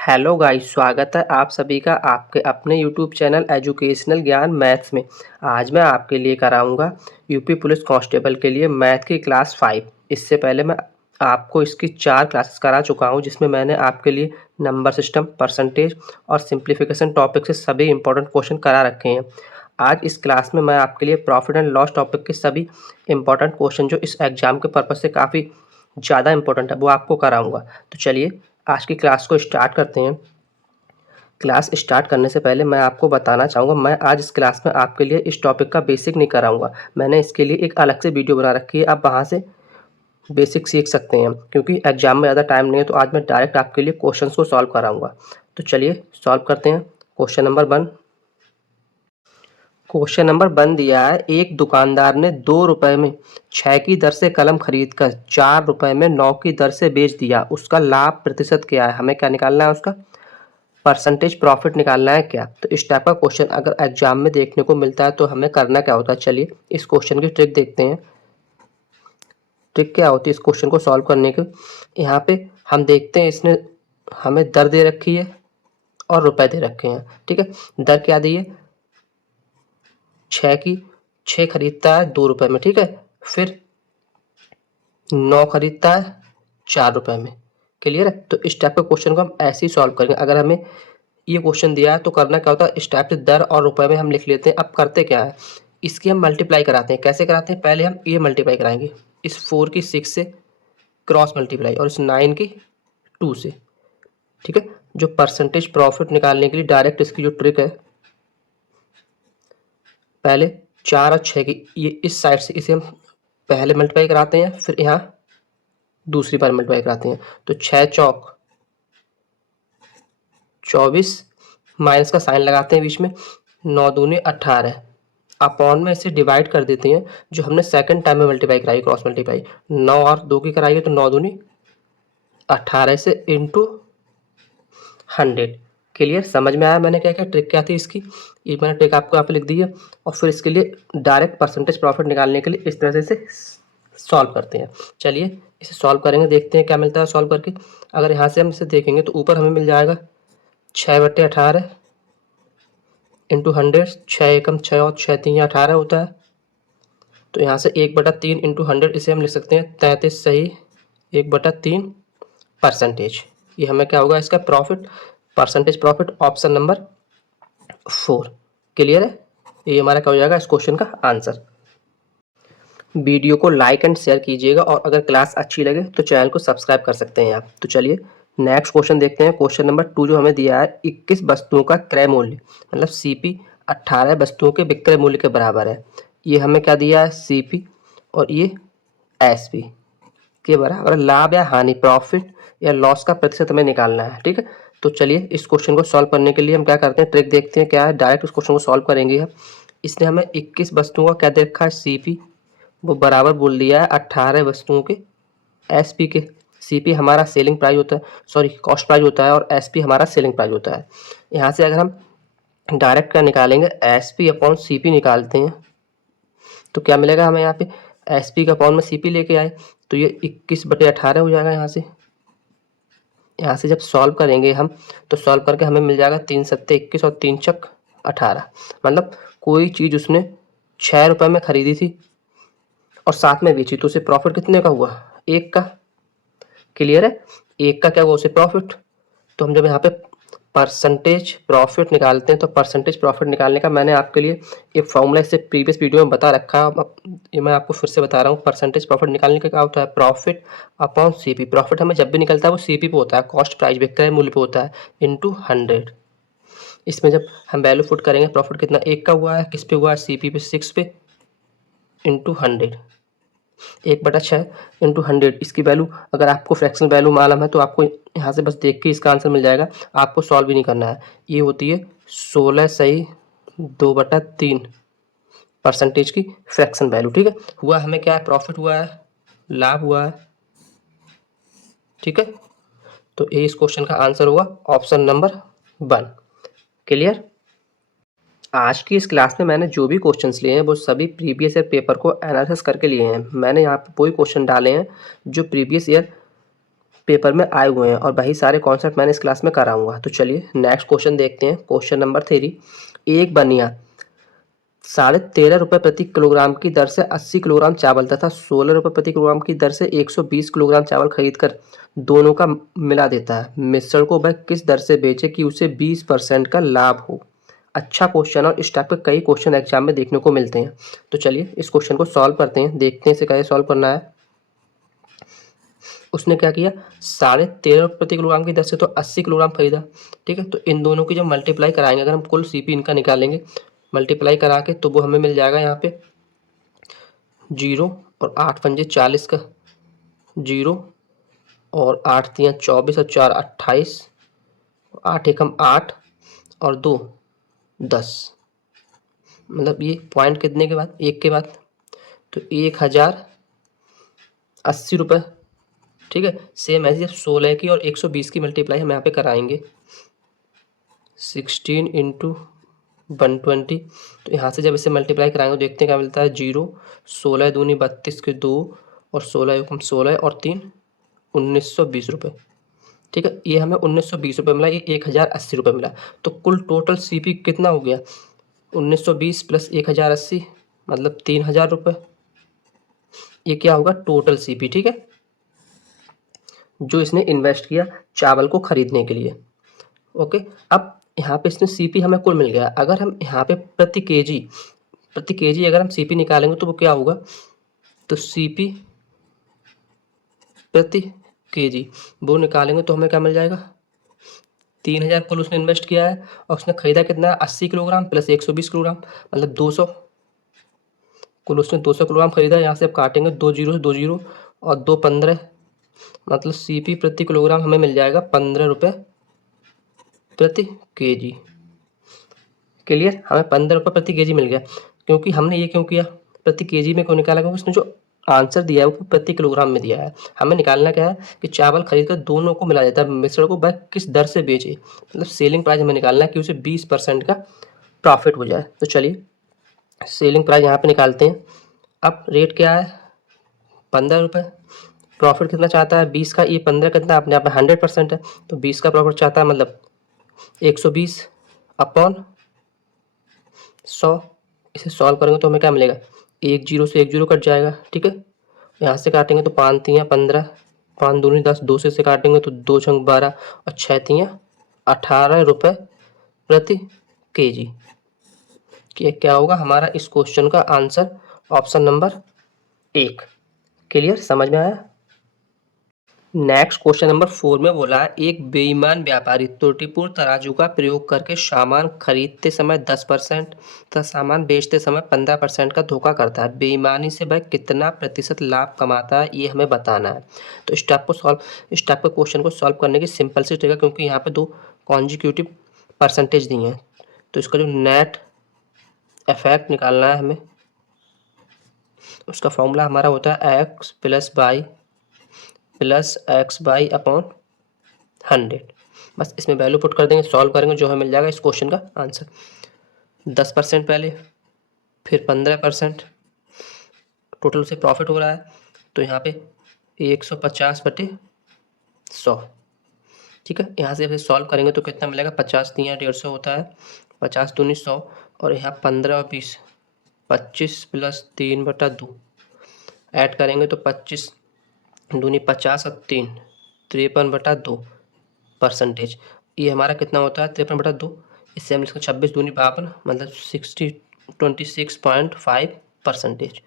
Hello guys, स्वागत है आप सभी का आपके अपने यूट्यूब चैनल एजुकेशनल ज्ञान मैथ्स में। आज मैं आपके लिए कराऊंगा यूपी पुलिस कांस्टेबल के लिए मैथ की क्लास 5। इससे पहले मैं आपको इसकी 4 क्लासेस करा चुका हूं, जिसमें मैंने आपके लिए नंबर सिस्टम, परसेंटेज और सिंप्लीफिकेशन टॉपिक से सभी इंपॉर्टेंट क्वेश्चन करा रखे हैं। आज इस क्लास में मैं आपके लिए प्रॉफिट एंड लॉस टॉपिक के सभी इंपॉर्टेंट क्वेश्चन जो इस एग्जाम के पर्पज़ से काफ़ी ज़्यादा इंपॉर्टेंट है वो आपको कराऊंगा। तो चलिए आज की क्लास को स्टार्ट करते हैं। क्लास स्टार्ट करने से पहले मैं आपको बताना चाहूँगा, मैं आज इस क्लास में आपके लिए इस टॉपिक का बेसिक नहीं कराऊंगा। मैंने इसके लिए एक अलग से वीडियो बना रखी है, आप वहाँ से बेसिक सीख सकते हैं। क्योंकि एग्जाम में ज़्यादा टाइम नहीं है तो आज मैं डायरेक्ट आपके लिए क्वेश्चंस को सॉल्व कराऊंगा। तो चलिए सॉल्व करते हैं। Question number 1। क्वेश्चन नंबर 1 दिया है, एक दुकानदार ने 2 रुपए में 6 की दर से कलम खरीद कर 4 रुपए में 9 की दर से बेच दिया। उसका लाभ प्रतिशत क्या है? हमें क्या निकालना है? उसका परसेंटेज प्रॉफिट निकालना है क्या? तो इस टाइप का क्वेश्चन अगर एग्जाम में देखने को मिलता है तो हमें करना क्या होता है? चलिए इस क्वेश्चन की ट्रिक देखते हैं। ट्रिक क्या होती है इस क्वेश्चन को सॉल्व करने की? यहाँ पे हम देखते हैं, इसने हमें दर दे रखी है और रुपए दे रखे हैं। ठीक है, दर क्या दी है? 6 की, 6 खरीदता है 2 रुपए में। ठीक है, फिर 9 खरीदता है 4 रुपए में। क्लियर है? तो इस टाइप के क्वेश्चन को हम ऐसे ही सॉल्व करेंगे। अगर हमें ये क्वेश्चन दिया है तो करना क्या होता है, इस टाइप से दर और रुपए में हम लिख लेते हैं। अब करते क्या है, इसकी हम मल्टीप्लाई कराते हैं। कैसे कराते हैं? पहले हम ये मल्टीप्लाई कराएंगे, इस 4 की 6 से क्रॉस मल्टीप्लाई और इस 9 की 2 से। ठीक है, जो परसेंटेज प्रॉफिट निकालने के लिए डायरेक्ट इसकी जो ट्रिक है, पहले 4 और 6 की ये इस साइड से इसे हम पहले मल्टीप्लाई कराते हैं, फिर यहाँ दूसरी बार मल्टीप्लाई कराते हैं। तो 6 चौक 24, माइनस का साइन लगाते हैं बीच में, 9 दूनी 18, अपॉन में इसे डिवाइड कर देते हैं। जो हमने सेकंड टाइम में मल्टीप्लाई कराई, क्रॉस मल्टीप्लाई 9 और 2 की कराई है, तो 9 दूनी 18 से इंटू 100। क्लियर? समझ में आया मैंने क्या क्या ट्रिक क्या थी इसकी? ये मैंने ट्रिक आपको यहाँ पे लिख दी है। और फिर इसके लिए डायरेक्ट परसेंटेज प्रॉफिट निकालने के लिए इस तरह से इसे सॉल्व करते हैं। चलिए इसे सॉल्व करेंगे, देखते हैं क्या मिलता है सॉल्व करके। अगर यहाँ से हम इसे देखेंगे तो ऊपर हमें मिल जाएगा 6/18 इंटू 100। 6 एकम 6 और 6 3 18 होता है। तो यहाँ से 1/3 इंटू 100 इसे हम लिख सकते हैं 33 सही 1/3 परसेंटेज। ये हमें क्या होगा इसका profit, percentage profit, option number 4। Clear है? ये हमारा क्या हो जाएगा इस क्वेश्चन का आंसर। वीडियो को लाइक एंड शेयर कीजिएगा और अगर क्लास अच्छी लगे तो चैनल को सब्सक्राइब कर सकते हैं आप। तो चलिए नेक्स्ट क्वेश्चन देखते हैं। क्वेश्चन नंबर 2 जो हमें दिया है, 21 वस्तुओं का क्रय मूल्य मतलब सीपी 18 वस्तुओं के विक्रय मूल्य के बराबर है। ये हमें क्या दिया है? सीपी और ये एसपी के बराबर लाभ या हानि, प्रॉफिट या लॉस का प्रतिशत हमें निकालना है। ठीक है, तो चलिए इस क्वेश्चन को सॉल्व करने के लिए हम क्या करते हैं, ट्रिक देखते हैं क्या है। डायरेक्ट इस क्वेश्चन को सॉल्व करेंगे हम। इसने हमें 21 वस्तुओं का क्या दे रखा है? सीपी, वो बराबर बोल दिया है 18 वस्तुओं के एसपी के। सीपी हमारा सेलिंग प्राइस होता है, सॉरी कॉस्ट प्राइस होता है, और एसपी हमारा सेलिंग प्राइस होता है। यहाँ से अगर हम डायरेक्ट क्या निकालेंगे, एसपी अपॉन सीपी निकालते हैं तो क्या मिलेगा हमें? यहाँ पे एसपी का अपॉन में सीपी लेके आए तो ये 21/18 हो जाएगा। यहाँ से जब सॉल्व करेंगे हम तो सॉल्व करके हमें मिल जाएगा 3 सत्ते 21 और 3 छक 18। मतलब कोई चीज़ उसने 6 रुपये में खरीदी थी और 7 में बेची तो उसे प्रॉफिट कितने का हुआ? 1 का। क्लियर है? 1 का क्या हुआ? उसे प्रॉफिट। तो हम जब यहाँ पे परसेंटेज प्रॉफिट निकालते हैं तो परसेंटेज प्रॉफिट निकालने का मैंने आपके लिए एक फॉर्मूला इससे प्रीवियस वीडियो में बता रखा है। ये मैं आपको फिर से बता रहा हूँ। परसेंटेज प्रॉफिट निकालने का क्या होता है? Profit upon CP. प्रॉफिट हमें जब भी निकलता है वो सीपी पे होता है, कॉस्ट प्राइस विक्रय मूल्य पे होता है, इंटू 100। इसमें जब हम वैल्यू पुट करेंगे, प्रॉफिट कितना 1 का हुआ है, किस पे हुआ है? सीपी पे 6 पे, इंटू 100। 1/6 इंटू 100। इसकी वैल्यू अगर आपको फ्रैक्शन वैल्यू मालूम है तो आपको यहाँ से बस देख के इसका आंसर मिल जाएगा, आपको सॉल्व भी नहीं करना है। ये होती है 16 सही 2/3 परसेंटेज की फ्रैक्शन वैल्यू। ठीक है, हुआ हमें क्या है? प्रॉफिट हुआ है, लाभ हुआ है। ठीक है, तो ये इस क्वेश्चन का आंसर होगा ऑप्शन नंबर 1। क्लियर? आज की इस क्लास में मैंने जो भी क्वेश्चंस लिए हैं वो सभी प्रीवियस ईयर पेपर को एनालिसिस करके लिए हैं। मैंने यहाँ पे वही क्वेश्चन डाले हैं जो प्रीवियस ईयर पेपर में आए हुए हैं और वही सारे कॉन्सेप्ट मैंने इस क्लास में कराऊंगा। तो चलिए नेक्स्ट क्वेश्चन देखते हैं। क्वेश्चन नंबर 3, एक बनिया 13.5 रुपये प्रति किलोग्राम की दर से 80 किलोग्राम चावल तथा 16 रुपये प्रति किलोग्राम की दर से 120 किलोग्राम चावल खरीदकर दोनों का मिला देता है। मिश्रण को वह किस दर से बेचे कि उसे 20% का लाभ हो। अच्छा क्वेश्चन और इस टाइप के कई क्वेश्चन एग्जाम में देखने को मिलते हैं। तो चलिए इस क्वेश्चन को सॉल्व करते हैं, देखते हैं इसे कैसे सॉल्व करना है। उसने क्या किया, 13.5 रुपये प्रति किलोग्राम की दर से तो 80 किलोग्राम खरीदा, ठीक है। तो इन दोनों की जब मल्टीप्लाई कराएंगे, अगर हम कुल सीपी इनका निकालेंगे मल्टीप्लाई करा के, तो वो हमें मिल जाएगा यहाँ पे 0 और 8 पंजे 40 का 0 और 8 तियाँ 24 और 4 28, 8 एकम 8 और 2 10, मतलब ये पॉइंट कितने के बाद, 1 के बाद, तो 1080 रुपये, ठीक है। सेम ऐसे 16 की और 120 की मल्टीप्लाई हम यहाँ पे कराएंगे, 16 इंटू 120, तो यहाँ से जब इसे मल्टीप्लाई कराएंगे तो देखते हैं क्या मिलता है, 0, 16 दूनी 32 के 2 और 16 एकम 16 और 3 1920 रुपये, ठीक है। ये हमें 1920 रुपये मिला, ये 1080 रुपये मिला। तो कुल टोटल सीपी कितना हो गया, 1920 प्लस 1080 मतलब 3000 रुपये। ये क्या होगा, टोटल सीपी, ठीक है, जो इसने इन्वेस्ट किया चावल को खरीदने के लिए। ओके, अब यहाँ पे इसमें सीपी हमें कुल मिल गया। अगर हम यहाँ पे प्रति केजी अगर हम सीपी निकालेंगे तो वो क्या होगा, तो सीपी प्रति केजी वो निकालेंगे तो हमें क्या मिल जाएगा, 3000 कुल उसने इन्वेस्ट किया है और उसने खरीदा कितना, 80 किलोग्राम प्लस 120 किलोग्राम मतलब 200, कुल उसने 200 किलोग्राम खरीदा। यहाँ से अब काटेंगे 2 जीरो 2 जीरो और 2 15, मतलब सीपी प्रति किलोग्राम हमें मिल जाएगा 15 रुपये प्रति केजी। क्लियर, हमें 15 रुपये प्रति केजी मिल गया। क्योंकि हमने ये क्यों किया, प्रति केजी में क्यों निकाला, क्योंकि उसने जो आंसर दिया है वो प्रति किलोग्राम में दिया है। हमें निकालना क्या है कि चावल खरीद कर दोनों को मिला देता है, मिश्रण को वह किस दर से बेचे, मतलब सेलिंग प्राइस हमें निकालना है कि उसे 20% का प्रॉफिट हो जाए। तो चलिए सेलिंग प्राइस यहाँ पे निकालते हैं। अब रेट क्या है, 15 रुपये, प्रॉफिट कितना चाहता है 20 का, ये 15 कितना अपने आप में 100% है, तो 20 का प्रॉफिट चाहता है, मतलब 120 अपॉन 100। इसे सॉल्व करेंगे तो हमें क्या मिलेगा, 1 जीरो से 1 जीरो कट जाएगा, ठीक है। यहाँ से काटेंगे तो 5 तियाँ 15, 5 दूनी 10, 2 से काटेंगे तो 2 छंग 12 और 6 तियाँ 18 रुपये प्रति केजी। क्या होगा हमारा इस क्वेश्चन का आंसर, ऑप्शन नंबर 1। क्लियर, समझ में आया। नेक्स्ट क्वेश्चन नंबर 4 में बोला है, एक बेईमान व्यापारी त्रुटिपूर्ण तराजू का प्रयोग करके सामान खरीदते समय 10% तथा सामान बेचते समय 15% का धोखा करता है। बेईमानी से वह कितना प्रतिशत लाभ कमाता है, ये हमें बताना है। तो इस टाइप के क्वेश्चन को सॉल्व करने की सिंपल सी ट्रिक है, क्योंकि यहाँ पे 2 कॉन्जिक्यूटिव परसेंटेज दी हैं। तो इसका जो नेट इफेक्ट निकालना है हमें, उसका फॉर्मूला हमारा होता है x plus y plus x by upon 100। बस इसमें वैल्यू पुट कर देंगे, सॉल्व करेंगे, जो हमें मिल जाएगा इस क्वेश्चन का आंसर। 10% पहले, फिर 15%, टोटल से प्रॉफिट हो रहा है, तो यहाँ पे 150/100, ठीक है। यहाँ से सॉल्व करेंगे तो कितना मिलेगा, 50 तियाँ 150 होता है, 50 दूनी 100 और यहाँ 15 और 20 25 प्लस 3/2 ऐड करेंगे तो 25 दूनी 50 और 3 53/2%। ये हमारा कितना होता है 53/2, इससे हम इसका 26 दूनी 52 मतलब 26.5%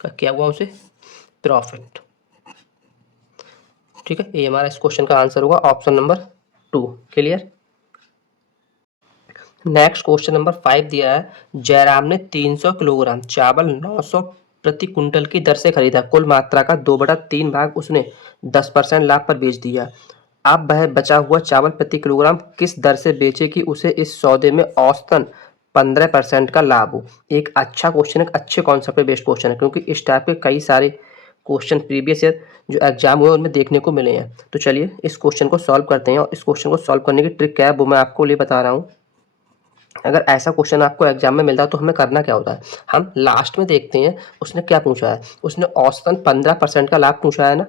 का क्या हुआ उसे प्रॉफिट, ठीक है। ये हमारा इस क्वेश्चन का आंसर होगा option number 2। Clear. Next question number 5 दिया है, जयराम ने 300 किलोग्राम चावल 900 प्रति कुंटल की दर से खरीदा। कुल मात्रा का 2/3 भाग उसने 10% लाभ पर बेच दिया। अब वह बचा हुआ चावल प्रति किलोग्राम किस दर से बेचे कि उसे इस सौदे में औसतन 15% का लाभ हो। एक अच्छा क्वेश्चन है, अच्छे कॉन्सेप्ट पे बेस्ड क्वेश्चन है, क्योंकि इस टाइप के कई सारे क्वेश्चन प्रीवियस ईयर जो एग्जाम हुए उनमें देखने को मिले हैं। तो चलिए इस क्वेश्चन को सॉल्व करते हैं, और इस क्वेश्चन को सॉल्व करने की ट्रिक क्या है वो मैं आपको लिए बता रहा हूँ। अगर ऐसा क्वेश्चन आपको एग्जाम में मिलता है तो हमें करना क्या होता है, हम लास्ट में देखते हैं उसने क्या पूछा है। उसने औसतन 15% का लाभ पूछा है ना,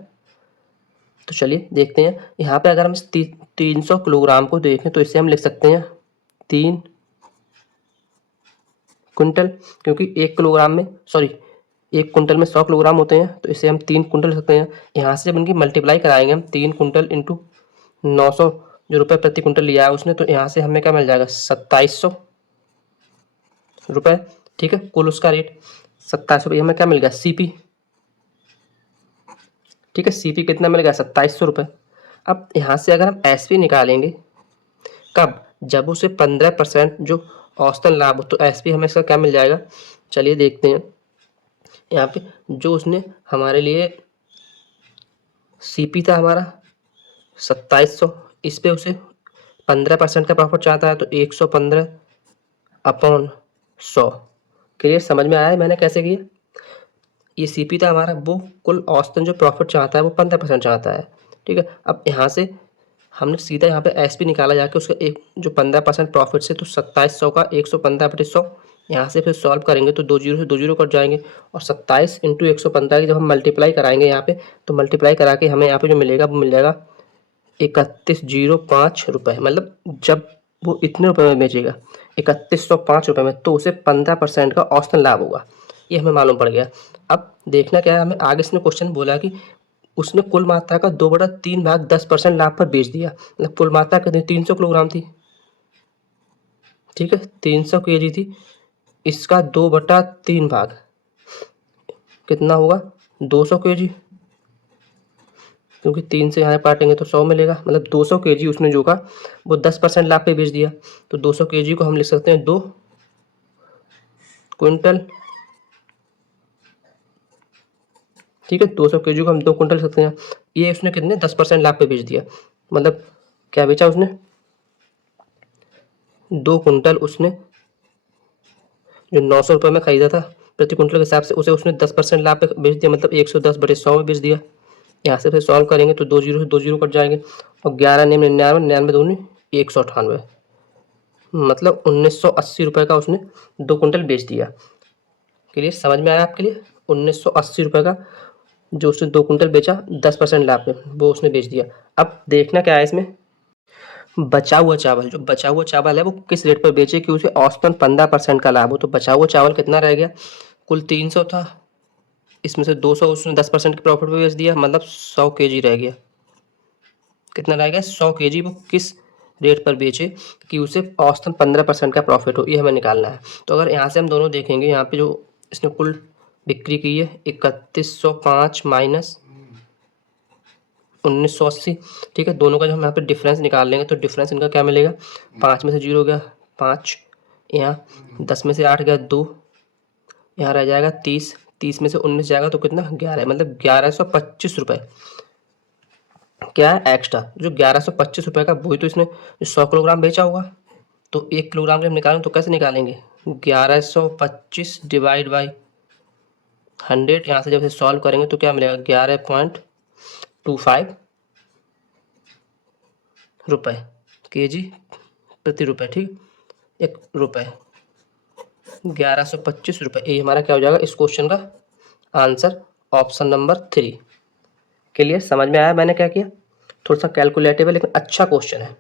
तो चलिए देखते हैं। यहाँ पे अगर हम 300 किलोग्राम को देखें तो इसे हम लिख सकते हैं 3 क्विंटल, क्योंकि 1 किलोग्राम में 1 कुंटल में 100 किलोग्राम होते हैं, तो इसे हम 3 कुंटल लिख सकते हैं। यहाँ से जब इनकी मल्टीप्लाई कराएंगे हम 3 कुंटल इंटू 900 जो रुपये प्रति कुंटल लिया है उसने, तो यहाँ से हमें क्या मिल जाएगा 2700 रुपये। ठीक है, कुल उसका रेट 2700 हमें क्या मिल गया सीपी। ठीक है, सीपी कितना मिल गया 2700 रुपये। अब यहाँ से अगर हम एसपी निकालेंगे कब, जब उसे 15% जो औसतन लाभ हो, तो एसपी हमें इसका क्या मिल जाएगा, चलिए देखते हैं। यहाँ पे जो उसने हमारे लिए सीपी था हमारा 2700, इस पे उसे 15% का प्रॉफिट चाहता है, तो 115/100। क्लियर, समझ में आया है मैंने कैसे किया। ये सीपी था हमारा, वो कुल औसतन जो प्रॉफिट चाहता है वो 15% चाहता है। ठीक है, अब यहाँ से हमने सीधा यहाँ पे एसपी निकाला जाके उसका एक जो 15% प्रॉफिट से, तो 2700 का 115/100 यहाँ से फिर सॉल्व करेंगे तो 2 जीरो से 2 जीरो कट जाएंगे, और 27 इंटू 115 की जब हम मल्टीप्लाई कराएंगे यहाँ पे, तो मल्टीप्लाई करा के हमें यहाँ पे जो मिलेगा वो मिल जाएगा 3105 रुपये। मतलब जब वो इतने रुपये में बेचेगा 3105 रुपये में, तो उसे 15% का औसतन लाभ होगा, ये हमें मालूम पड़ गया। अब देखना क्या है हमें आगे, इसने क्वेश्चन बोला कि उसने कुल मात्रा का 2/3 भाग 10% लाभ पर बेच दिया। मतलब कुल मात्रा कितनी, 300 किलोग्राम थी। ठीक है, 300 केजी थी, इसका 2/3 भाग कितना होगा 200 केजी, क्योंकि 3 से यहाँ काटेंगे तो 100 मिलेगा। मतलब 200 केजी उसने जो का वो 10% लाभ पे बेच दिया, तो 200 केजी को हम लिख सकते हैं 2 क्विंटल। ठीक है, 200 केजी को हम 2 क्विंटल लिख सकते हैं। ये उसने कितने 10% लाभ पे बेच दिया, मतलब क्या बेचा उसने 2 कुंटल, उसने जो 900 रुपये में खरीदा था प्रति कुंटल के हिसाब से, उसे उसने 10% लाभ पे बेच दिया, मतलब 110/100 में बेच दिया। यहाँ से फिर सॉल्व करेंगे तो 2 जीरो से 2 जीरो कट जाएंगे, और 11 99 99 दूनी 198, मतलब 1980 रुपये का उसने 2 कुंटल बेच दिया। क्लियर, समझ में आया आपके लिए। 1980 रुपये का जो उसने 2 कुंटल बेचा 10% लाभ पे, वो उसने बेच दिया। अब देखना क्या है इसमें, बचा हुआ चावल, जो बचा हुआ चावल है वो किस रेट पर बेचे कि उसे औसतन 15% का लाभ हो। तो बचा हुआ चावल कितना रह गया, कुल 300 था, इसमें से 200 उसने 10% के प्रॉफिट पे बेच दिया, मतलब 100 केजी रह गया। कितना रह गया 100 केजी, वो किस रेट पर बेचे कि उसे औसतन 15% का प्रॉफिट हो, ये हमें निकालना है। तो अगर यहाँ से हम दोनों देखेंगे, यहाँ पे जो इसने कुल बिक्री की है 3105 माइनस 1980। ठीक है, दोनों का जब हम यहाँ पे डिफरेंस निकाल लेंगे तो डिफरेंस इनका क्या मिलेगा, 5 में से 0 गया 5, यहाँ 10 में से 8 गया 2, यहाँ रह जाएगा 30, 30 में से 19 जाएगा तो कितना 11, मतलब 1125 रुपये क्या है एक्स्ट्रा। जो 1125 रुपये का वही तो इसने 100 किलोग्राम बेचा होगा, तो 1 किलोग्राम जब निकालें तो कैसे निकालेंगे 1125 डिवाइड बाई 100, यहाँ से जब इसे सॉल्व करेंगे तो क्या मिलेगा 11.25 रुपये केजी प्रति रुपये। ठीक, 1 रुपये 1125 रुपये, ये हमारा क्या हो जाएगा इस क्वेश्चन का आंसर, ऑप्शन नंबर 3। क्लियर, समझ में आया मैंने क्या किया। थोड़ा सा कैलकुलेटिव है लेकिन अच्छा क्वेश्चन है।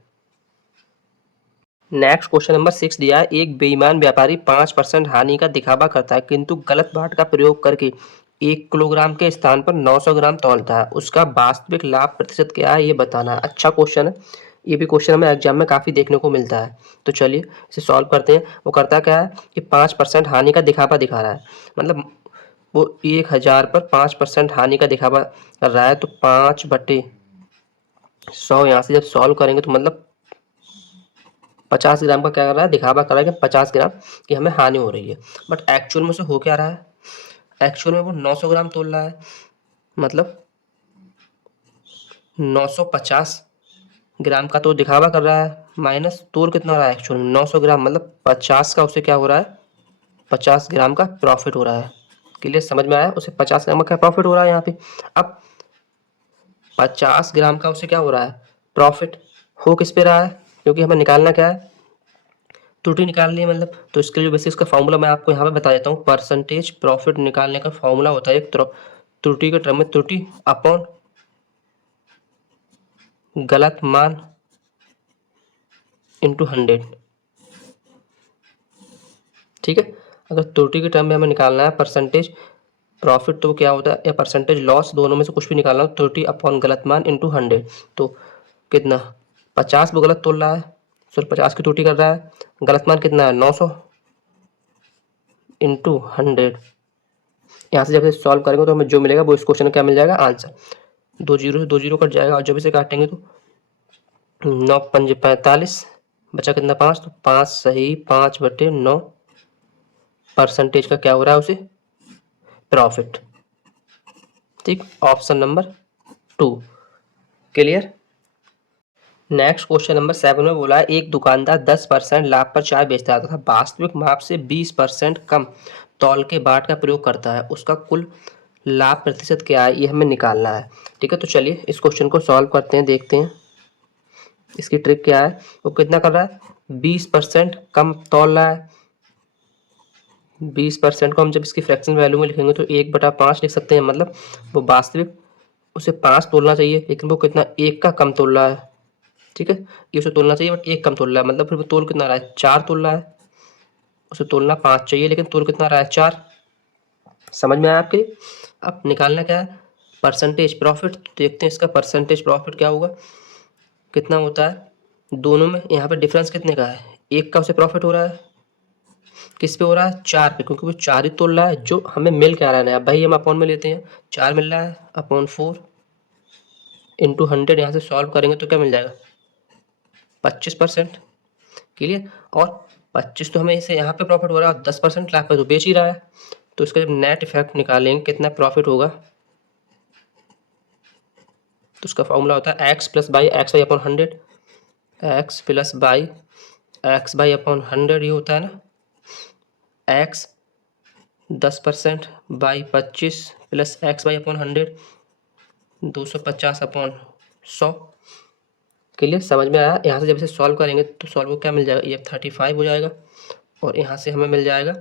नेक्स्ट क्वेश्चन नंबर 6 दिया है, एक बेईमान व्यापारी 5% हानि का दिखावा करता है किंतु गलत बाट का प्रयोग करके 1 किलोग्राम के स्थान पर 900 ग्राम तौलता है, उसका वास्तविक लाभ प्रतिशत क्या है ये बताना है। अच्छा क्वेश्चन है, ये भी क्वेश्चन हमें एग्जाम में काफ़ी देखने को मिलता है। तो चलिए इसे सॉल्व करते हैं। वो करता क्या है कि 5% हानि का दिखावा दिखा रहा है, मतलब वो 1000 पर 5% हानि का दिखावा कर रहा है, तो 5/100 यहाँ से जब सॉल्व करेंगे तो मतलब 50 ग्राम का क्या कर रहा है दिखावा कर रहा है कि 50 ग्राम की हमें हानि हो रही है। बट एक्चुअल में उसे हो क्या रहा है, एक्चुअल में वो 900 ग्राम तोल रहा है, मतलब 950 ग्राम का तो दिखावा कर रहा है, माइनस तोल कितना रहा है एक्चुअल में 900 ग्राम, मतलब 50 का उसे क्या हो रहा है 50 ग्राम का प्रॉफिट हो रहा है। क्लियर, समझ में आया, उसे 50 ग्राम का प्रॉफिट हो रहा है यहाँ पे। अब 50 ग्राम का उसे क्या हो रहा है प्रॉफिट, हो किस पे रहा है, क्योंकि हमें निकालना क्या है त्रुटि निकालनी है, मतलब तो इसके लिए बेसिस का फॉर्मूला मैं आपको यहाँ पे बता देता हूँ। परसेंटेज प्रॉफिट निकालने का फॉर्मूला होता है एक त्रुटि के टर्म में त्रुटि अपॉन गलत मान इंटू 100। ठीक है, अगर त्रुटि के टर्म में हमें निकालना है परसेंटेज प्रॉफिट तो क्या होता है, या परसेंटेज लॉस, दोनों में से कुछ भी निकालना हो, त्रुटि अपॉन गलत मान इंटू 100। तो कितना, 50 वो गलत तोल रहा है, सॉरी 50 की त्रुटि कर रहा है, गलत मान कितना है 900 इंटू 100। यहाँ से जब इसे सॉल्व करेंगे तो हमें जो मिलेगा वो इस क्वेश्चन में क्या मिल जाएगा, आंसर। 2 जीरो से 2 जीरो कट जाएगा, और जब इसे काटेंगे तो 9 पंजे 45, बचा कितना 5, तो 5 सही 5/9 परसेंटेज का क्या हो रहा है उसे, प्रॉफिट। ठीक, option number 2 clear. Next question number 7 में बोला है एक दुकानदार 10% लाभ पर चाय बेचता है तथा वास्तविक माप से 20% कम तौल के बाट का प्रयोग करता है, उसका कुल लाभ प्रतिशत क्या है, ये हमें निकालना है। ठीक है, तो चलिए इस क्वेश्चन को सॉल्व करते हैं, देखते हैं इसकी ट्रिक क्या है। वो कितना कर रहा है, 20% कम तौल रहा है। 20% को हम जब इसकी फ्रैक्शन वैल्यू में लिखेंगे तो 1/5 लिख सकते हैं, मतलब वो वास्तविक उसे 5 तोलना चाहिए, लेकिन वो कितना 1 का कम तोल रहा है। ठीक है, ये उसे तोलना चाहिए बट 1 कम तोल रहा है, मतलब फिर वो तोल कितना रहा है, 4 तोल रहा है। उसे तोलना 5 चाहिए लेकिन तोल कितना रहा है, 4। समझ में आया आपके। अब निकालना क्या है, परसेंटेज प्रॉफिट। देखते हैं इसका परसेंटेज प्रॉफिट क्या होगा, कितना होता है दोनों में। यहाँ पे डिफरेंस कितने का है, 1 का उसे प्रॉफिट हो रहा है, किस पे हो रहा है, 4 पे, क्योंकि वो 4 ही तोल रहा है। जो हमें मिल क्या रहा है, अब भाई हम अपॉन में लेते हैं, 4 मिल रहा है अपॉन 4 इंटू 100। यहाँ से सॉल्व करेंगे तो क्या मिल जाएगा, 25%। क्लियर। और 25 तो हमें इसे यहाँ पे प्रॉफिट हो रहा है, और 10% लाभ पे तो बेच ही रहा है, तो इसका जब नेट इफेक्ट निकालेंगे कितना प्रॉफिट होगा, तो उसका फॉर्मूला होता है x plus by x by upon 100। X plus by x by upon 100 ये होता है ना, x 10% by 25 plus x by upon 100 250 upon 100। Clear, समझ में आया। यहाँ से जब इसे सॉल्व करेंगे तो सॉल्व को क्या मिल जाएगा, ये 35 हो जाएगा, और यहाँ से हमें मिल जाएगा,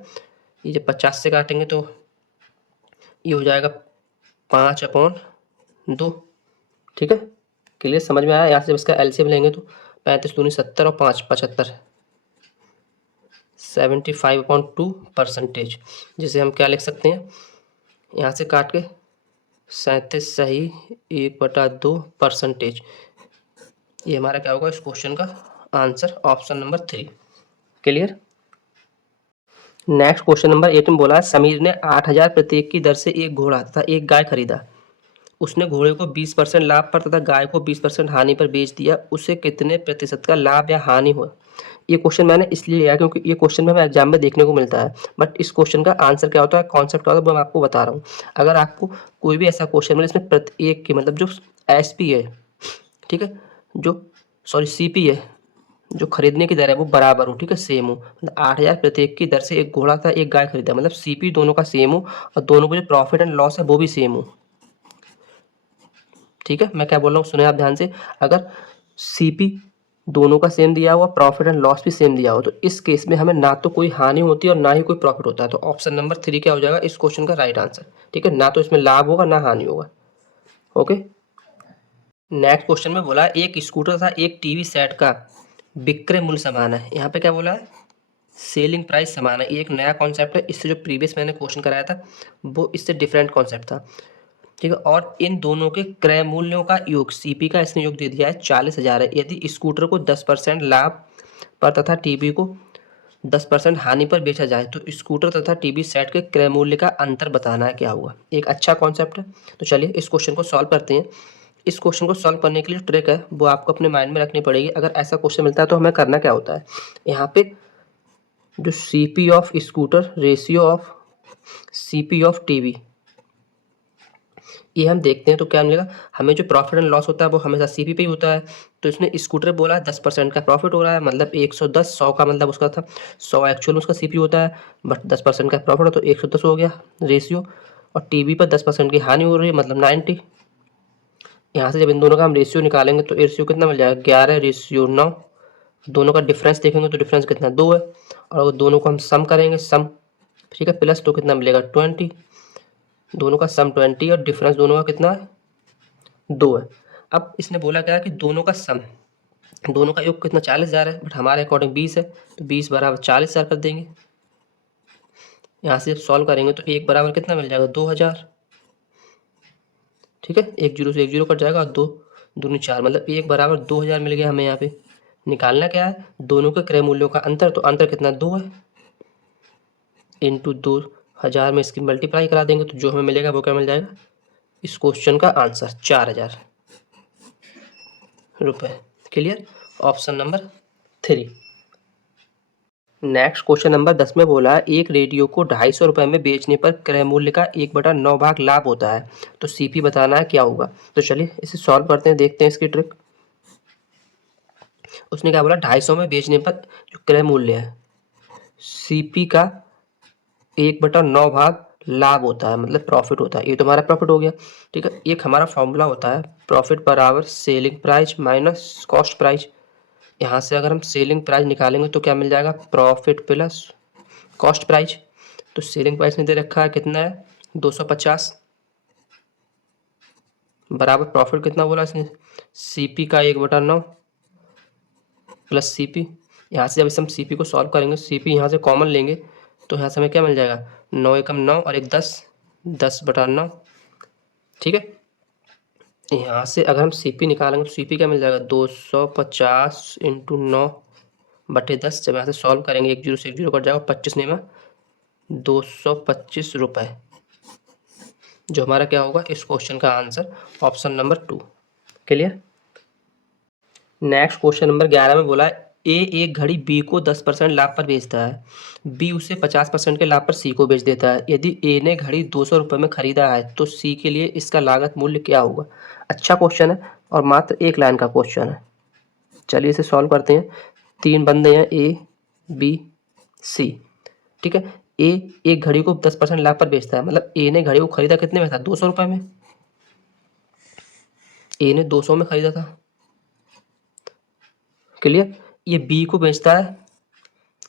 ये जब 50 से काटेंगे तो ये हो जाएगा 5/2। ठीक है, क्लियर, समझ में आया। यहाँ से जब इसका एलसीएम लेंगे तो 35 दूनी 70 और 5 75, 75/2 परसेंटेज, जिसे हम क्या लिख सकते हैं, यहाँ से काट के 37 सही 1/2 परसेंटेज। ये हमारा क्या होगा इस क्वेश्चन का answer, option number 3 clear. Next question number 8 में बोला है समीर ने 8000 प्रत्येक की दर से एक घोड़ा तथा एक गाय खरीदा। उसने घोड़े को 20% लाभ पर तथा गाय को 20% हानि पर बेच दिया, उसे कितने प्रतिशत का लाभ या हानि हुआ। ये क्वेश्चन मैंने इसलिए लिया क्योंकि ये क्वेश्चन में हमें एग्जाम में देखने को मिलता है, बट इस क्वेश्चन का आंसर क्या होता है, कॉन्सेप्ट क्या होता है, वो मैं आपको बता रहा हूँ। अगर आपको कोई भी ऐसा क्वेश्चन मिले इसमें प्रत्येक की मतलब जो एसपी है, ठीक है, जो सॉरी सीपी है, जो खरीदने की दर है वो बराबर हो, ठीक है, सेम हो। मतलब 8000 प्रत्येक की दर से एक घोड़ा था एक गाय खरीदा, मतलब सीपी दोनों का सेम हो, और दोनों को जो प्रॉफिट एंड लॉस है वो भी सेम हो। ठीक है, मैं क्या बोल रहा हूँ सुने आप ध्यान से। अगर सीपी दोनों का सेम दिया हुआ, प्रॉफिट एंड लॉस भी सेम दिया हो, तो इस केस में हमें ना तो कोई हानि होती है और ना ही कोई प्रॉफिट होता है, तो ऑप्शन नंबर 3 क्या हो जाएगा इस क्वेश्चन का राइट आंसर। ठीक है, ना तो इसमें लाभ होगा ना हानि होगा। ओके, नेक्स्ट क्वेश्चन में बोला एक स्कूटर था एक टीवी सेट का विक्रय मूल्य समान है। यहाँ पे क्या बोला है, सेलिंग प्राइस समान है। ये एक नया कॉन्सेप्ट है, इससे जो प्रीवियस मैंने क्वेश्चन कराया था वो इससे डिफरेंट कॉन्सेप्ट था। ठीक है, और इन दोनों के क्रय मूल्यों का योग, सीपी का इसने योग दे दिया है 40,000 है। यदि स्कूटर को 10% लाभ पर तथा टीवी को 10% हानि पर बेचा जाए तो स्कूटर तथा टीवी सेट के क्रय मूल्य का अंतर बताना है क्या हुआ। एक अच्छा कॉन्सेप्ट है, तो चलिए इस क्वेश्चन को सॉल्व करते हैं। इस क्वेश्चन को सॉल्व करने के लिए ट्रिक है वो आपको अपने माइंड में रखनी पड़ेगी। अगर ऐसा क्वेश्चन मिलता है तो हमें करना क्या होता है, यहाँ पे जो CP of scooter ratio of CP of TV, ये हम देखते हैं तो क्या मिलेगा, हमें जो प्रॉफिट एंड लॉस होता है वो हमेशा सीपी पे ही होता है। तो इसने स्कूटर बोला है 10% का प्रॉफिट हो रहा है, मतलब 110, 100 का मतलब उसका था 100 एक्चुअल में उसका सीपी होता है, बट 10% का प्रॉफिट है तो 110 हो गया रेशियो। और टीवी पर 10% की हानि हो रही है मतलब 90। यहाँ से जब इन दोनों का हम रेशियो निकालेंगे तो रेशियो कितना मिल जाएगा, 11:9। दोनों का डिफरेंस देखेंगे तो डिफरेंस कितना 2 है, और अगर दोनों को हम सम करेंगे सम, ठीक है, प्लस तो कितना मिलेगा 20। दोनों का सम 20 और डिफरेंस दोनों का कितना है 2 है। अब इसने बोला क्या है कि दोनों का सम, दोनों का योग कितना 40,000 है, बट हमारे अकॉर्डिंग 20 है, तो 20 बराबर 40,000 कर देंगे। यहाँ से सॉल्व करेंगे तो 1 बराबर कितना मिल जाएगा 2,000। ठीक है, 1 जीरो से 1 जीरो कट जाएगा और 2 दूनी 4, मतलब 1 बराबर 2,000 मिल गया हमें। यहाँ पे निकालना क्या है, दोनों के क्रय मूल्यों का अंतर, तो अंतर कितना 2 है, इंटू 2,000 में इसकी मल्टीप्लाई करा देंगे तो जो हमें मिलेगा वो क्या मिल जाएगा, इस क्वेश्चन का आंसर 4,000 रुपये। Clear, option number 3। Next question number 10 में बोला है एक रेडियो को 250 रुपये में बेचने पर क्रय मूल्य का 1/9 भाग लाभ होता है, तो सीपी बताना है क्या होगा। तो चलिए इसे सॉल्व करते हैं, देखते हैं इसकी ट्रिक। उसने क्या बोला, 250 में बेचने पर जो क्रय मूल्य है सीपी का 1/9 भाग लाभ होता है, मतलब प्रॉफिट होता है। ये तो हमारा प्रॉफिट हो गया। ठीक है, एक हमारा फॉर्मूला होता है प्रॉफिट बराबर selling price minus cost price. यहाँ से अगर हम सेलिंग प्राइस निकालेंगे तो क्या मिल जाएगा, प्रॉफिट प्लस कॉस्ट प्राइस। तो सेलिंग प्राइस में दे रखा है कितना है 250 बराबर प्रॉफिट कितना बोला इसने, सीपी का 1/9 प्लस सीपी। यहाँ से जब हम सीपी को सॉल्व करेंगे, सीपी यहाँ से कॉमन लेंगे तो यहाँ से हमें क्या मिल जाएगा, 9 एकम 9 और 1 10, 10/9। ठीक है, यहाँ से अगर हम सीपी निकालेंगे तो सीपी क्या मिल जाएगा 250 इंटू 9/10। जब यहाँ से सॉल्व करेंगे 1 जीरो से 1 जीरो कट जाएगा, 25 ने में 225 रुपये, जो हमारा क्या होगा इस क्वेश्चन का answer, option number 2। Clear. Next question number 11 में बोला है ए एक घड़ी बी को 10% लाभ पर बेचता है, बी उसे 50% के लाभ पर सी को बेच देता है। यदि ए ने घड़ी 200 रुपये में खरीदा है तो सी के लिए इसका लागत मूल्य क्या होगा। अच्छा क्वेश्चन है और मात्र एक लाइन का क्वेश्चन है। चलिए इसे सॉल्व करते हैं। 3 बंदे हैं ए बी सी। ठीक है, ए एक घड़ी को 10% लाभ पर बेचता है, मतलब ए ने घड़ी को खरीदा कितने में था 200 रुपये में, ए ने 200 में खरीदा था। क्लियर। ये बी को बेचता है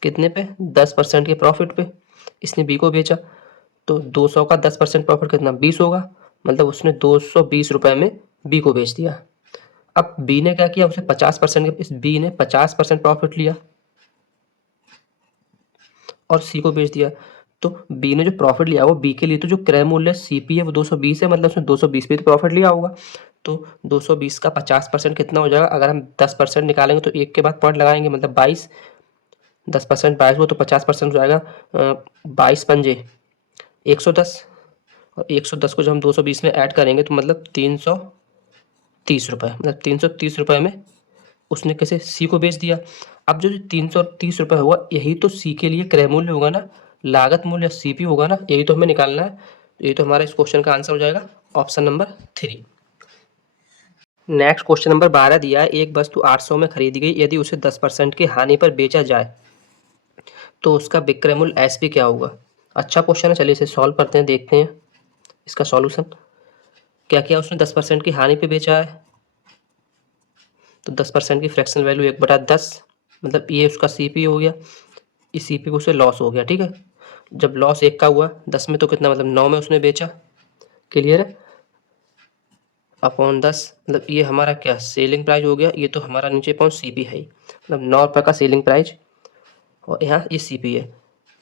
कितने पे, 10% के प्रॉफिट पे। इसने बी को बेचा तो 200 का 10% प्रॉफिट कितना 20 होगा, मतलब उसने 220 रुपये में बी को बेच दिया। अब बी ने क्या किया, उसे 50% इस बी ने 50% प्रॉफिट लिया और सी को बेच दिया। तो बी ने जो प्रॉफिट लिया वो बी के लिए, तो जो क्रय मूल्य सीपी है वो 220 है, मतलब उसने 220 पे तो प्रॉफिट लिया होगा। तो 220 का 50% कितना हो जाएगा, अगर हम 10% निकालेंगे तो एक के बाद पॉइंट लगाएंगे, मतलब 22, 10% 22 हो तो 50% हो जाएगा 22 पंजे 110, और 110 को जब हम 220 में ऐड करेंगे तो मतलब 330 रुपये, मतलब 330 रुपये में उसने कैसे सी को बेच दिया। अब जो 330 रुपये होगा यही तो सी के लिए क्रय मूल्य होगा ना, लागत मूल्य सीपी होगा ना, यही तो हमें निकालना है। तो ये तो हमारा इस क्वेश्चन का आंसर हो जाएगा option number 3। Next question number 12 दिया है एक वस्तु 800 में खरीदी गई, यदि उसे 10% की हानि पर बेचा जाए तो उसका विक्रय मूल्य एस पी क्या होगा। अच्छा क्वेश्चन है, चलिए इसे सॉल्व करते हैं, देखते हैं इसका सॉल्यूशन। क्या किया उसने 10% की हानि पे बेचा है, तो 10% की फ्रैक्शन वैल्यू 1/10, मतलब ये उसका सीपी हो गया, इस सीपी को उसे लॉस हो गया। ठीक है, जब लॉस 1 का हुआ 10 में तो कितना, मतलब 9 में उसने बेचा। क्लियर है, अपॉन 10, मतलब ये हमारा क्या सेलिंग प्राइस हो गया, ये तो हमारा नीचे अपॉन सीपी है, मतलब 9 रुपये का सेलिंग प्राइस और यहाँ ये सीपी है।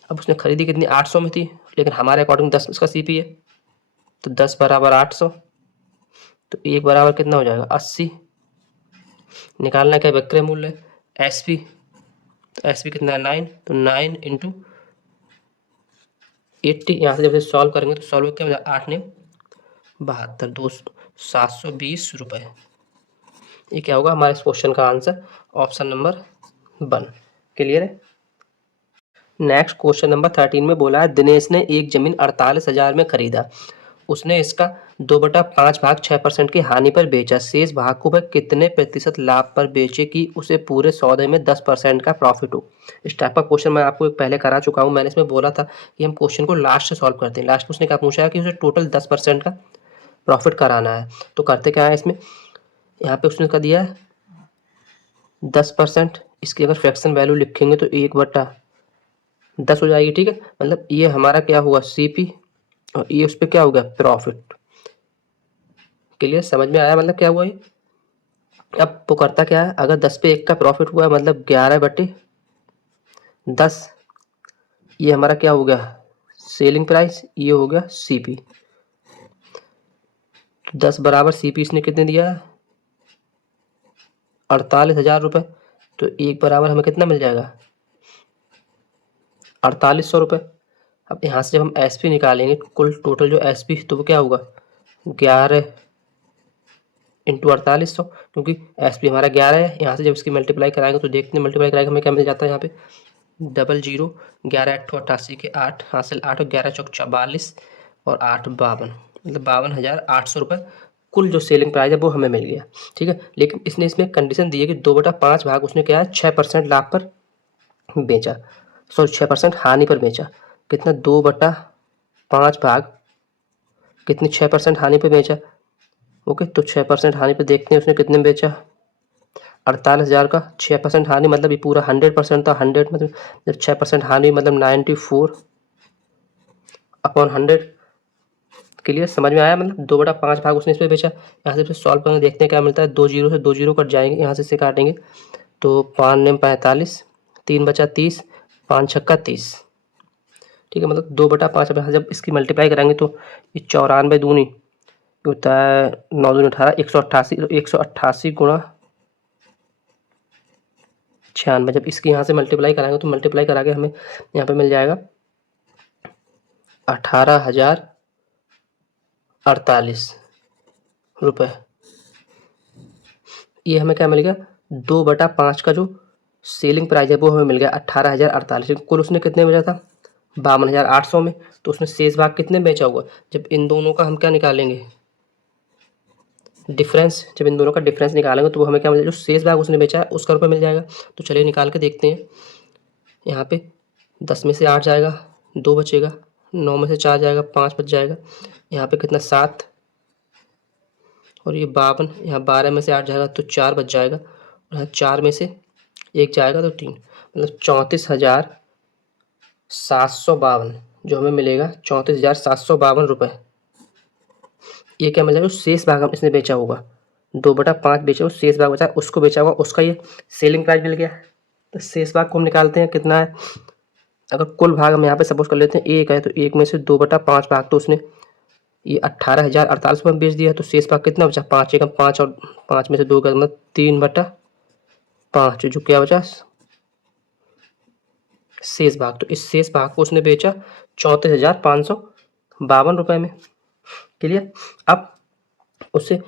अब उसने खरीदी कितनी 800 में थी, लेकिन हमारे अकॉर्डिंग 10 उसका सीपी है, तो 10 बराबर 800, तो 1 बराबर कितना हो जाएगा 80। निकालना क्या विक्रय मूल्य एस पी, तो एस पी कितना है 9, तो 9 इंटू 80, यहाँ से जब से सॉल्व करेंगे तो सॉल्व क्या हो जाएगा 8 ने 72, 720 रुपये। ये क्या होगा हमारे इस क्वेश्चन का आंसर, ऑप्शन नंबर 1। क्लियर है। नेक्स्ट क्वेश्चन नंबर 13 में बोला है दिनेश ने एक जमीन 48,000 में खरीदा, उसने इसका 2/5 भाग 6% की हानि पर बेचा, शेष भाग को वह कितने प्रतिशत लाभ पर बेचे कि उसे पूरे सौदे में 10% का प्रॉफिट हो। इस टाइप का क्वेश्चन मैं आपको एक पहले करा चुका हूँ। मैंने इसमें बोला था कि हम क्वेश्चन को लास्ट से सॉल्व करते हैं। लास्ट में उसने क्या पूछा है कि उसे टोटल 10% का प्रॉफिट कराना है। तो करते क्या है इसमें, यहाँ पे उसने क्या दिया है 10%, इसकी अगर फ्रैक्शन वैल्यू लिखेंगे तो 1/10 हो जाएगी। ठीक है, मतलब ये हमारा क्या हुआ सीपी और ये उस पर क्या हो गया प्रॉफिट। क्लियर, समझ में आया मतलब क्या हुआ ये। अब वो करता क्या है, अगर 10 पे 1 का प्रॉफिट हुआ है मतलब 11/10, ये हमारा क्या हो गया सेलिंग प्राइस, ये हो गया सीपी। तो 10 बराबर सीपी इसने कितने दिया है 48,000 रुपये। तो 1 बराबर हमें कितना मिल जाएगा 4800 रुपये। अब यहाँ से जब हम एस पी निकालेंगे कुल टोटल जो एस पी, तो वो क्या होगा 11 इंटू 4800, क्योंकि एस पी हमारा 11 है। यहाँ से जब इसकी मल्टीप्लाई कराएंगे तो देखते हैं मल्टीप्लाई कराएंगे हमें क्या मिल जाता है। यहाँ पे 00, 11 के 8 हासिल 8 और 11 चौक 44 और 8 52, मतलब 52,800 रुपये कुल जो सेलिंग प्राइस है वो हमें मिल गया। ठीक है, लेकिन इसने इसमें कंडीशन दी है कि 2/5 भाग उसने क्या है 6% लाभ पर बेचा, सॉरी 6% हानि पर बेचा। कितना 2/5 भाग कितनी 6% हानि पर बेचा। ओके, तो 6% हानि पे देखते हैं उसने कितने में बेचा 48,000 का। 6% हानि मतलब ये पूरा 100% था। 100 मतलब जब 6% हानि मतलब 94/100। क्लियर, समझ में आया। मतलब 2/5 भाग उसने इस पे बेचा। यहाँ से फिर सॉल्व करके देखते हैं क्या मिलता है। 2 जीरो से 2 जीरो कट जाएंगे, यहाँ से इसे काटेंगे तो 5 नेम 45, 3 बचा 30, 5 छक्का 30। ठीक है, मतलब 2/5। अब यहाँ जब इसकी मल्टीप्लाई कराएंगे तो ये 94 दूनी होता है 9 दूनी 18, 188, 188 गुणा 96। जब इसकी यहाँ से मल्टीप्लाई कराएंगे तो मल्टीप्लाई करा के हमें यहाँ पे मिल जाएगा 18,048 रुपये। ये हमें क्या मिल गया 2/5 का जो सेलिंग प्राइस है वो हमें मिल गया 18,048। कुल उसने कितने में बेचा था 52,800 में। तो उसने शेष भाग कितने बेचा होगा, जब इन दोनों का हम क्या निकालेंगे डिफरेंस, जब इन दोनों का डिफरेंस निकालेंगे तो वो हमें क्या मिल जाएगा, जो शेष भाग उसने बेचा है उसका रुपये मिल जाएगा। तो चलिए निकाल के देखते हैं। यहाँ पे 10 में से 8 जाएगा, 2 बचेगा, 9 में से 4 जाएगा, 5 बच जाएगा। यहाँ पे कितना 7 और ये 52, यहाँ 12 में से 8 जाएगा तो 4 बच जाएगा, और यहाँ 4 में से 1 जाएगा तो 3, मतलब 34,752 जो हमें मिलेगा 34,752 रुपये। ये क्या मिलेगा, जो शेष भाग हम इसने बेचा होगा 2/5 बेचा, उस शेष भाग बचा उसको बेचा होगा, उसका ये सेलिंग प्राइस मिल गया। तो शेष भाग को हम निकालते हैं कितना है। अगर कुल भाग हम यहाँ पे सपोज कर लेते हैं 1 है, तो 1 में से 2/5 भाग तो उसने ये 18,048 रुपये में बेच दिया। तो शेष भाग कितना बचा 5 एकम 5 और 5 में से 2 का मतलब 3/5 जो क्या बचा शेष भाग। तो इस शेष भाग को उसने बेचा 34,552 रुपये में। क्लियर। अब उससे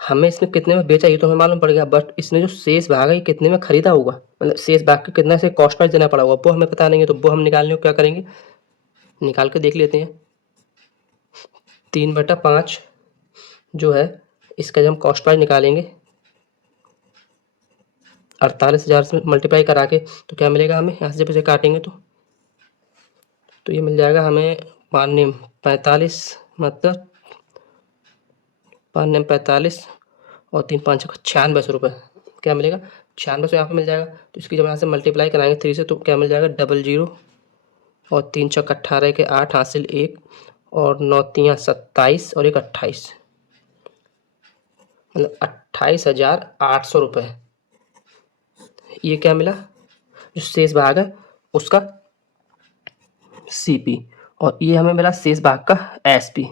हमें इसमें कितने में बेचा ये तो हमें मालूम पड़ गया, बट इसने जो शेष भाग है ये कितने में खरीदा होगा, मतलब शेष भाग का कितना से कॉस्ट प्राइस देना पड़ा होगा वो हमें पता नहीं है। तो वो हम निकालने को क्या करेंगे, निकाल के देख लेते हैं। 3/5 जो है इसका जब हम कॉस्ट प्राइस निकालेंगे 48,000 से मल्टीप्लाई करा के तो क्या मिलेगा हमें, यहाँ से जब इसे काटेंगे तो ये मिल जाएगा हमें 5 नेम 45, मतलब 5 नेम 45 और 3 5 96 रुपये क्या मिलेगा 96 यहाँ पे मिल जाएगा। तो इसकी जब यहाँ से मल्टीप्लाई कराएंगे 3 से तो क्या मिल जाएगा 00 और 3 चौक 18 के 8 हासिल 1 और 9 3 27 और 1 28, मतलब 28,800 रुपये। ये क्या मिला, जो शेष भाग है उसका सीपी, और ये हमें मिला शेष भाग का एसपी।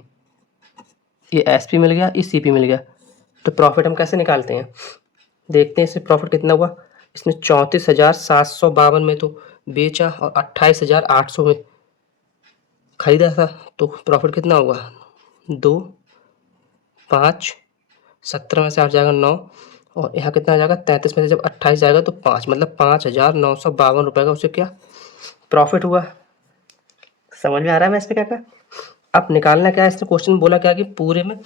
ये एसपी मिल गया, ये सीपी मिल गया। तो प्रॉफिट हम कैसे निकालते हैं, देखते हैं इसमें प्रॉफिट कितना हुआ। इसने 34,752 में तो बेचा और 28,800 में खरीदा था। तो प्रॉफिट कितना होगा 2 5 17 में से 8 जाएगा 9 और यहाँ कितना आ जाएगा 33 में से जब 28 जाएगा तो 5, मतलब 5,952 रुपये का उसे क्या प्रॉफिट हुआ। समझ में आ रहा है मैं इसमें क्या क्या। अब निकालना क्या है, इसने क्वेश्चन बोला क्या कि पूरे में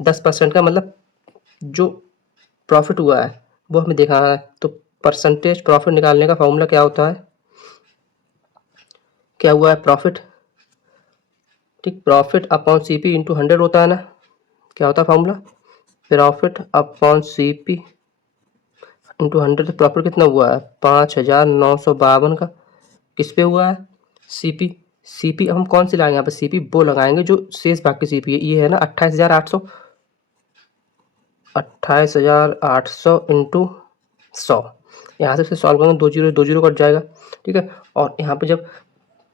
10% का मतलब जो प्रॉफिट हुआ है वो हमें दिखाना है। तो परसेंटेज प्रॉफिट निकालने का फॉर्मूला क्या होता है, क्या हुआ है प्रॉफिट, ठीक, प्रॉफिट अपॉन सीपी इंटू 100 होता है ना। क्या होता है formula, profit upon CP into 100। तो प्रॉफिट कितना हुआ है 5,952 का, किस पे हुआ है सीपी। सीपी हम कौन सी लगाएंगे यहाँ पे, सीपी वो लगाएंगे जो शेष भाग की सीपी है, ये है ना 28,800। 28,800 इंटू 100। यहाँ से फिर सॉल्व करेंगे, 2 जीरो कट जाएगा, ठीक है। और यहाँ पे जब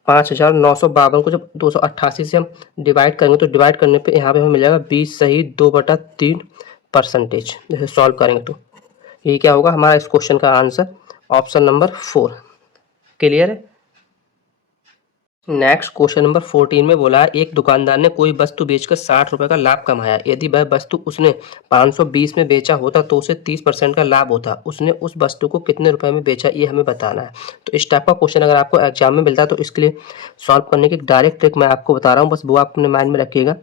5,952 को जब 288 से हम डिवाइड करेंगे तो डिवाइड करने पे यहाँ पे हमें मिल जाएगा 20 सही 2/3%। जैसे सॉल्व करेंगे तो ये क्या होगा हमारा इस क्वेश्चन का आंसर, ऑप्शन नंबर 4। क्लियर है। नेक्स्ट क्वेश्चन नंबर 14 में बोला है, एक दुकानदार ने कोई वस्तु बेचकर 60 रुपये का लाभ कमाया। यदि वह वस्तु उसने 520 में बेचा होता तो उसे 30% का लाभ होता। उसने उस वस्तु को कितने रुपए में बेचा, ये हमें बताना है। तो इस टाइप का क्वेश्चन अगर आपको एग्जाम में मिलता है तो इसके लिए सॉल्व करने की डायरेक्ट ट्रिक मैं आपको बता रहा हूँ, बस वो आप अपने माइंड में रखिएगा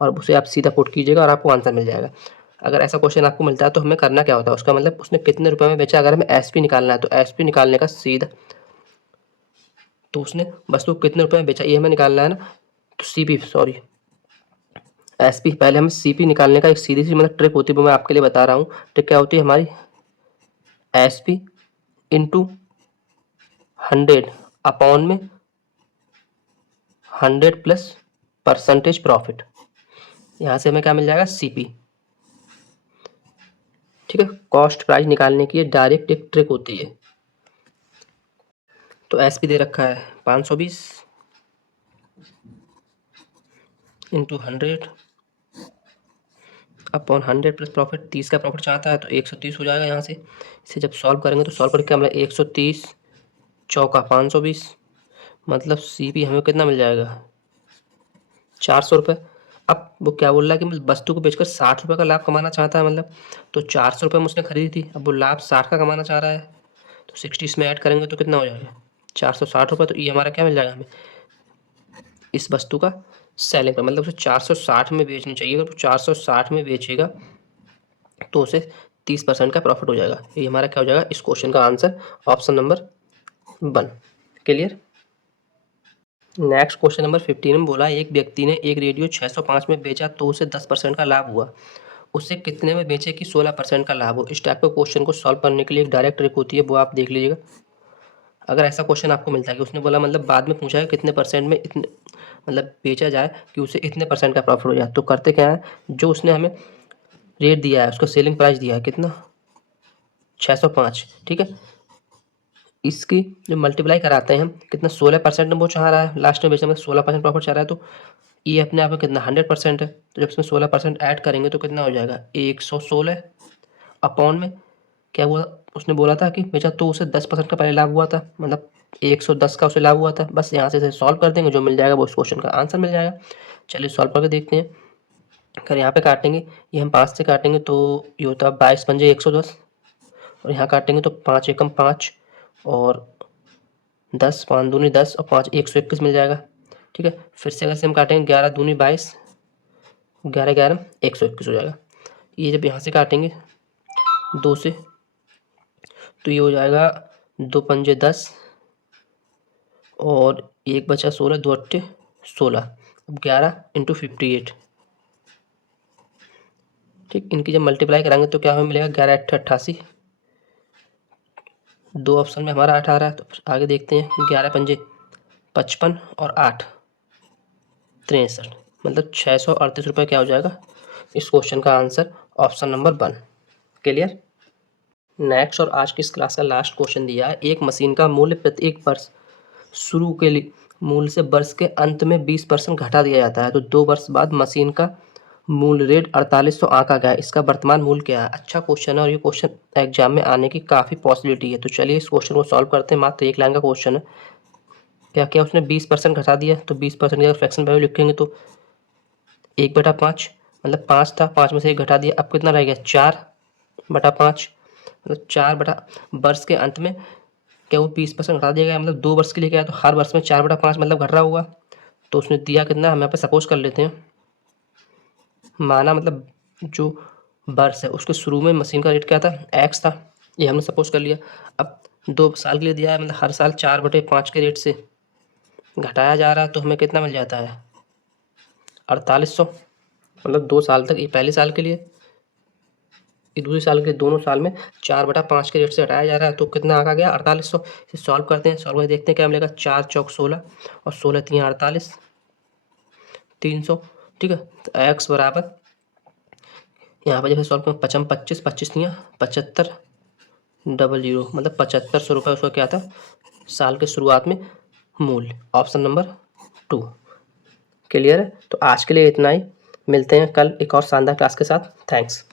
और उसे आप सीधा पुट कीजिएगा और आपको आंसर मिल जाएगा। अगर ऐसा क्वेश्चन आपको मिलता है तो हमें करना क्या होता है, उसका मतलब उसने कितने रुपये में बेचा। अगर हमें एसपी निकालना है तो एसपी निकालने का सीधा, तो उसने वस्तु को कितने रुपए में बेचा ये हमें निकालना है ना। तो सीपी सॉरी एसपी, पहले हमें सीपी निकालने का एक सीधी सी मतलब ट्रिक होती है, वो मैं आपके लिए बता रहा हूँ। ट्रिक क्या होती है हमारी, एसपी इंटू 100 अपॉन में 100 प्लस परसेंटेज प्रॉफिट। यहाँ से हमें क्या मिल जाएगा, सीपी। ठीक है, कॉस्ट प्राइस निकालने की ये डायरेक्ट एक ट्रिक होती है। तो एसपी दे रखा है 520 इंटू 100 अपॉन 100 प्लस प्रॉफिट। 30 का प्रॉफिट चाहता है तो 130 हो जाएगा। यहाँ से इसे जब सॉल्व करेंगे तो सॉल्व करके हमें 130 चौका 520 मतलब सीपी हमें कितना मिल जाएगा, 400 रुपये। अब वो क्या बोल रहा है कि वस्तु को बेचकर 60 रुपये का लाभ कमाना चाहता है, मतलब तो 400 रुपये में उसने खरीदी थी, अब वो लाभ 60 का कमाना चाह रहा है तो 60 इसमें ऐड करेंगे तो कितना हो जाएगा, 460 रुपये। तो ये हमारा क्या मिल जाएगा हमें, इस वस्तु का सेलिंग पर, मतलब उसे 460 में बेचनी चाहिए। अगर वो 460 में बेचेगा तो उसे 30% का प्रॉफिट हो जाएगा। ये हमारा क्या हो जाएगा इस क्वेश्चन का answer, option number 1। Clear. Next question number 15 में बोला, एक व्यक्ति ने एक रेडियो 605 में बेचा तो उसे 10% का लाभ हुआ। उसे कितने में बेचे कि 16% का लाभ हो। इस टाइप के क्वेश्चन को सॉल्व करने के लिए एक डायरेक्ट ट्रिक होती है, वो आप देख लीजिएगा। अगर ऐसा क्वेश्चन आपको मिलता है कि उसने बोला मतलब बाद में पूछा है कितने परसेंट में इतने मतलब बेचा जाए कि उसे इतने परसेंट का प्रॉफिट हो जाए, तो करते क्या है, जो उसने हमें रेट दिया है उसका सेलिंग प्राइस दिया है कितना, 605। ठीक है, इसकी जो मल्टीप्लाई कराते हैं हम कितना, 16% में वो चाह रहा है लास्ट में बेचने में, 16% प्रॉफिट चाह रहा है, तो ये अपने आप में कितना 100% है। तो जब इसमें 16% ऐड करेंगे तो कितना हो जाएगा, 116 अपॉन में क्या हुआ, उसने बोला था कि बेचा तो उसे 10% का पहले लाभ हुआ था, मतलब 110 का उसे लाभ हुआ था। बस यहाँ से सॉल्व कर देंगे, जो मिल जाएगा वो उस क्वेश्चन का आंसर मिल जाएगा। चलिए सॉल्व करके देखते हैं। अगर यहाँ पे काटेंगे, ये हम 5 से काटेंगे तो ये होता है 22 पंजे 110, और यहाँ काटेंगे तो 5 एकम 5 और 10 5 दूनी 10 और 5 121 मिल जाएगा। ठीक है, फिर से अगर हम काटेंगे 11 दूनी 22, 11 11 121 हो जाएगा। ये जब यहाँ से काटेंगे 2 से तो ये हो जाएगा 2 पंजे 10 और 1 बचा 16, 2 अट्ठे 16, अब 11 इंटू 58। ठीक, इनकी जब मल्टीप्लाई कराएंगे तो क्या हमें मिलेगा, 11 अट्ठे 88। 2 ऑप्शन में हमारा 8 आ रहा है, तो फिर आगे देखते हैं। 11 पंजे 55 और 8 63, मतलब 638 रुपये क्या हो जाएगा इस क्वेश्चन का answer, option number 1। Clear. Next और आज की इस क्लास का लास्ट क्वेश्चन दिया है, एक मशीन का मूल्य प्रत्येक वर्ष शुरू के लिए मूल्य से वर्ष के अंत में 20% घटा दिया जाता है, तो 2 वर्ष बाद मशीन का मूल्य रेट 4800 आंका गया है, इसका वर्तमान मूल्य क्या है। अच्छा क्वेश्चन है और ये क्वेश्चन एग्जाम में आने की काफ़ी पॉसिबिलिटी है। तो चलिए इस क्वेश्चन को सॉल्व करते हैं। मात्र 1 लाइन का क्वेश्चन है। क्या क्या उसने 20% घटा दिया, तो 20% की अगर फ्रैक्शन वैल्यू लिखेंगे तो 1/5, मतलब 5 था, 5 में से 1 घटा दिया, अब कितना रह गया 4/5, मतलब 4 वर्ष के अंत में क्या वो 20% घटा दिया गया, मतलब 2 वर्ष के लिए क्या है, तो हर वर्ष में 4/5 मतलब घट रहा होगा। तो उसने दिया कितना, हम यहाँ पे सपोज कर लेते हैं, माना मतलब जो वर्ष है उसके शुरू में मशीन का रेट क्या था, एक्स था, ये हमने सपोज कर लिया। अब 2 साल के लिए दिया है, मतलब हर साल 4/5 के रेट से घटाया जा रहा है, तो हमें कितना मिल जाता है 4800, मतलब 2 साल तक, ये पहले साल के लिए, ये दूसरे साल के, दोनों साल में 4/5 के रेट से हटाया जा रहा है, तो कितना आ गया 4800। इसे सॉल्व करते हैं, सॉल्व करके देखते हैं क्या मिलेगा, 4 चौक 16 और 16 3 48, 300। ठीक है, तो एक्स बराबर यहाँ पर जब सॉल्व करें 5 25 25 दिया 75 डबल जीरो मतलब 7500 रुपये उसका क्या था साल के शुरुआत में मूल्य। ऑप्शन नंबर 2 क्लियर है। तो आज के लिए इतना ही, मिलते हैं कल एक और शानदार क्लास के साथ। थैंक्स।